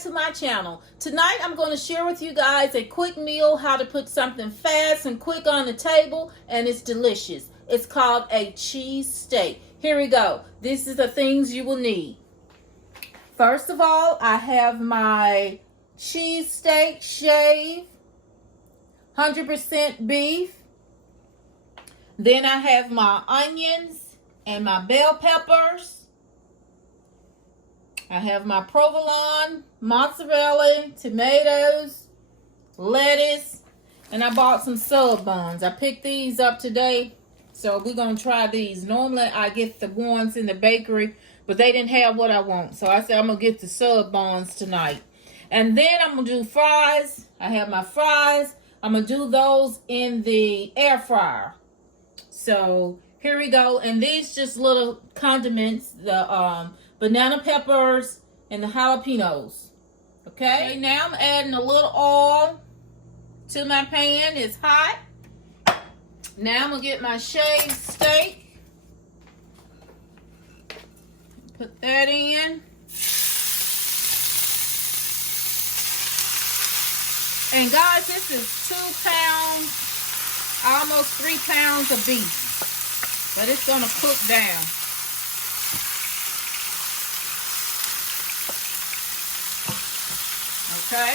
to my channel. Tonight I'm going to share with you guys a quick meal, how to put something fast and quick on the table, and it's delicious. It's called a cheese steak. Here we go. This is the things you will need. First of all, I have my cheese steak shaved, 100% beef. Then I have my onions and my bell peppers. I have my provolone, mozzarella, tomatoes, lettuce, and I bought some sub buns. I picked these up today, so we're going to try these. Normally, I get the ones in the bakery, but they didn't have what I want. So I said I'm going to get the sub buns tonight. And then I'm going to do fries. I have my fries. I'm going to do those in the air fryer. So here we go. And these just little condiments, the banana peppers and the jalapenos. Okay, now I'm adding a little oil to my pan. It's hot. Now I'm gonna get my shaved steak. Put that in. And guys, this is 2 pounds, almost 3 pounds of beef. But it's gonna cook down. Okay,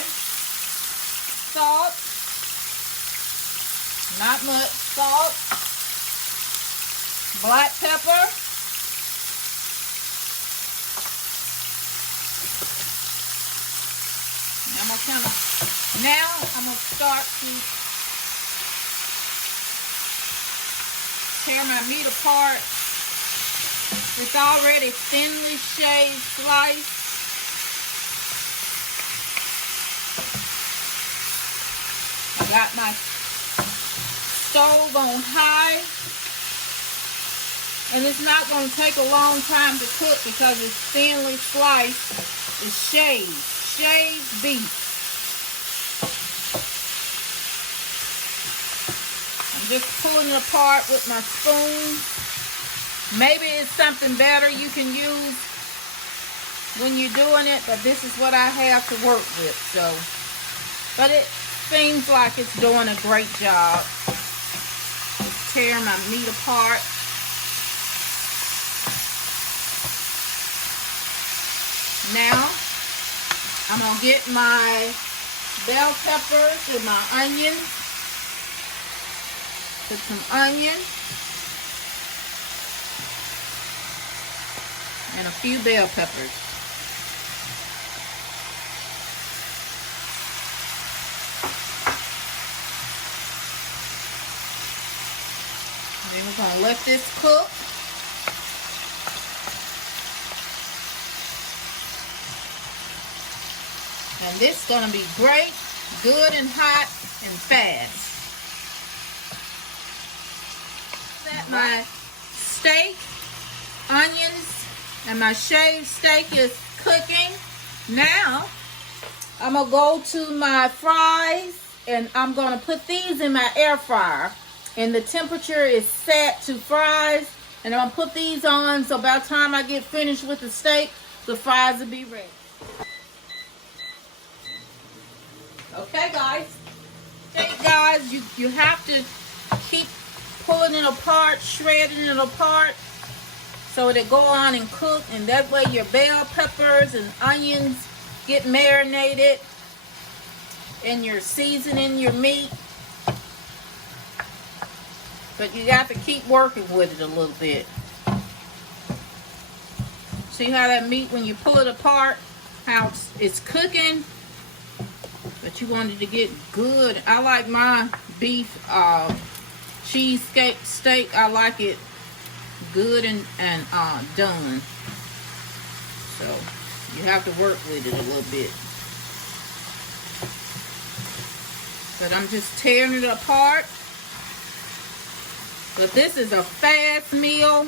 salt, not much salt, black pepper, I'm gonna start to tear my meat apart. It's already thinly shaved sliced. Got my stove on high, and it's not going to take a long time to cook because it's thinly sliced. It's shaved beef. I'm just pulling it apart with my spoon. Maybe it's something better you can use when you're doing it, but this is what I have to work with. So, but it seems like it's doing a great job. Just tearing my meat apart. Now, I'm going to get my bell peppers and my onions. Put some onion. And a few bell peppers. Then we're going to let this cook. And this is going to be great, good and hot and fast. That my steak, onions, and my shaved steak is cooking. Now, I'm going to go to my fries, and I'm going to put these in my air fryer. And the temperature is set to fries. And I'm going to put these on, so by the time I get finished with the steak, the fries will be ready. Okay, guys. Steak, guys, you have to keep pulling it apart, shredding it apart, so it'll go on and cook. And that way your bell peppers and onions get marinated, and you're seasoning your meat. But you got to keep working with it a little bit. See how that meat, when you pull it apart, how it's cooking? But you want it to get good. I like my beef cheesesteak steak. I like it good and done. So you have to work with it a little bit. But I'm just tearing it apart. But this is a fast meal.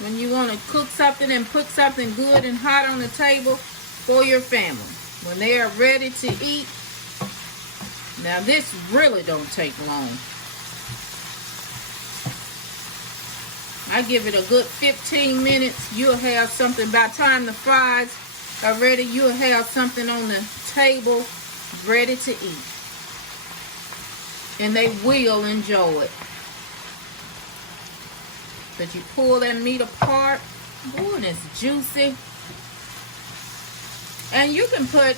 When you want to cook something and put something good and hot on the table for your family. When they are ready to eat. Now this really don't take long. I give it a good 15 minutes. You'll have something by the time the fries already, you'll have something on the table ready to eat. And they will enjoy it. But you pull that meat apart. Ooh, and it's juicy. And you can put,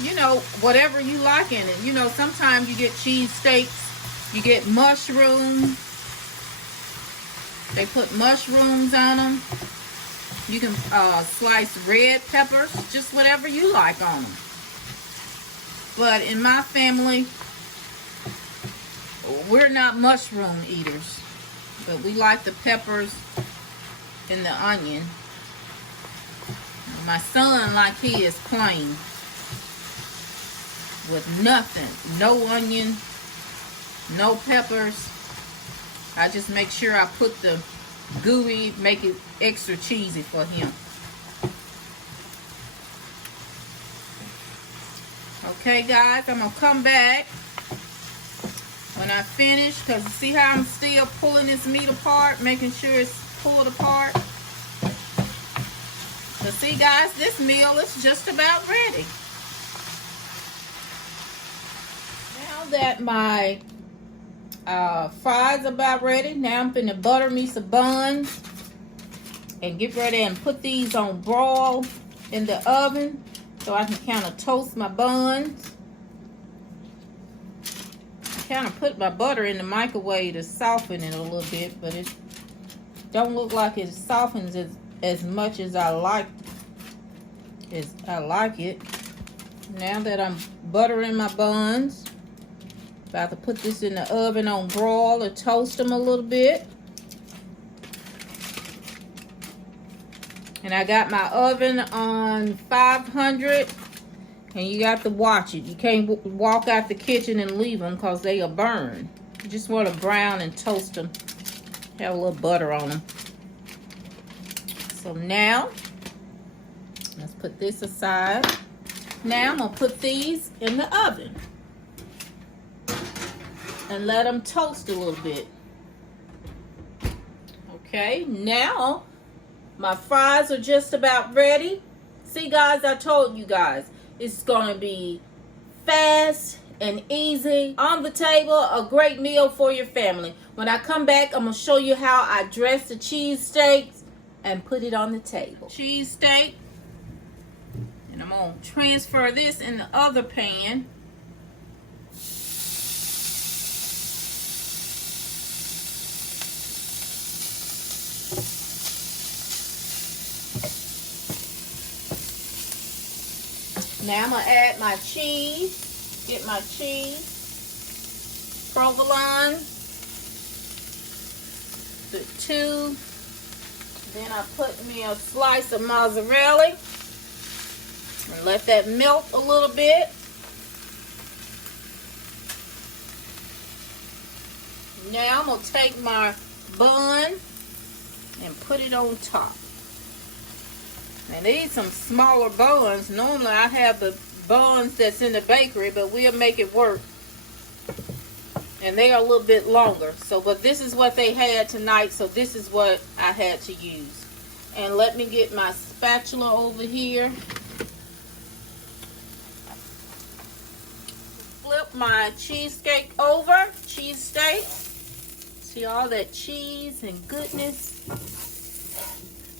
you know, whatever you like in it. You know, sometimes you get cheesesteaks. You get mushrooms. They put mushrooms on them. You can slice red peppers. Just whatever you like on them. But in my family, we're not mushroom eaters. But we like the peppers and the onion. My son like his plain. With nothing. No onion. No peppers. I just make sure I put the gooey, make it extra cheesy for him. Okay, guys, I'm going to come back when I finish, because see how I'm still pulling this meat apart, making sure it's pulled apart. But see, guys, this meal is just about ready. Now that my fries are about ready, now I'm finna butter me some buns and get ready and put these on broil in the oven so I can kind of toast my buns. I kind of put my butter in the microwave to soften it a little bit, but it don't look like it softens as much as I like it. Now that I'm buttering my buns, about to put this in the oven on broil or toast them a little bit. And I got my oven on 500, and you got to watch it. You can't walk out the kitchen and leave them because they will burn. You just want to brown and toast them. Have a little butter on them. So now, let's put this aside. Now I'm going to put these in the oven and let them toast a little bit. Okay, now my fries are just about ready. See, guys, I told you guys, it's going to be fast and easy. On the table, a great meal for your family. When I come back, I'm going to show you how I dress the cheesesteaks and put it on the table. Cheesesteak. And I'm going to transfer this in the other pan. Now I'm going to add my cheese. Get my cheese. Provolone. The 2. Then I put me a slice of mozzarella. And let that melt a little bit. Now I'm going to take my bun and put it on top. Now these some smaller buns. Normally I have the buns that's in the bakery, but we'll make it work. And they are a little bit longer. So, but this is what they had tonight, so this is what I had to use. And let me get my spatula over here. Flip my cheesesteak over. Cheesesteak. See all that cheese and goodness.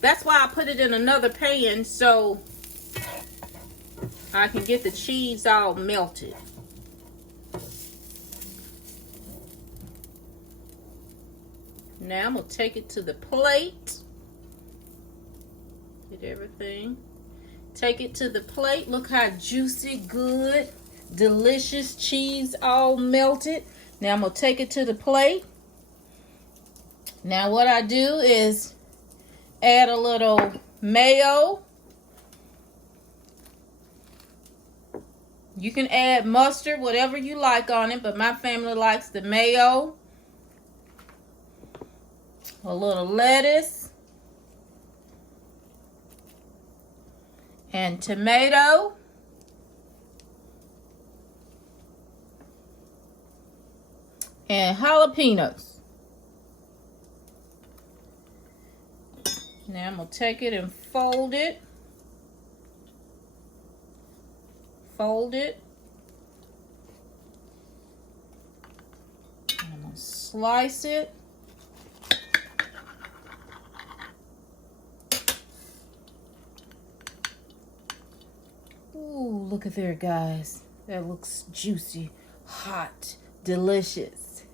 That's why I put it in another pan so I can get the cheese all melted. Now I'm going to take it to the plate. Get everything. Take it to the plate. Look how juicy, good, delicious cheese all melted. Now I'm going to take it to the plate. Now what I do is add a little mayo. You can add mustard, whatever you like on it, but my family likes the mayo. A little lettuce. And tomato. And jalapenos. Now I'm going to take it and fold it. fold it. I'm going to slice it. Ooh, look at there, guys. That looks juicy, hot, delicious.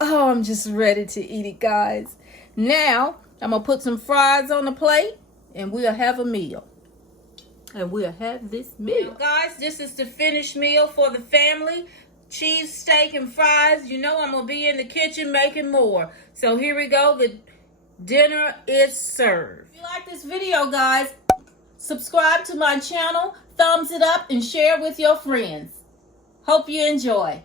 Oh, I'm just ready to eat it, guys. Now, I'm going to put some fries on the plate, and we'll have a meal. And we'll have this meal. Now, guys, this is the finished meal for the family. Cheese, steak, and fries. You know I'm going to be in the kitchen making more. So here we go. The dinner is served. If you like this video, guys, subscribe to my channel, thumbs it up, and share with your friends. Hope you enjoy.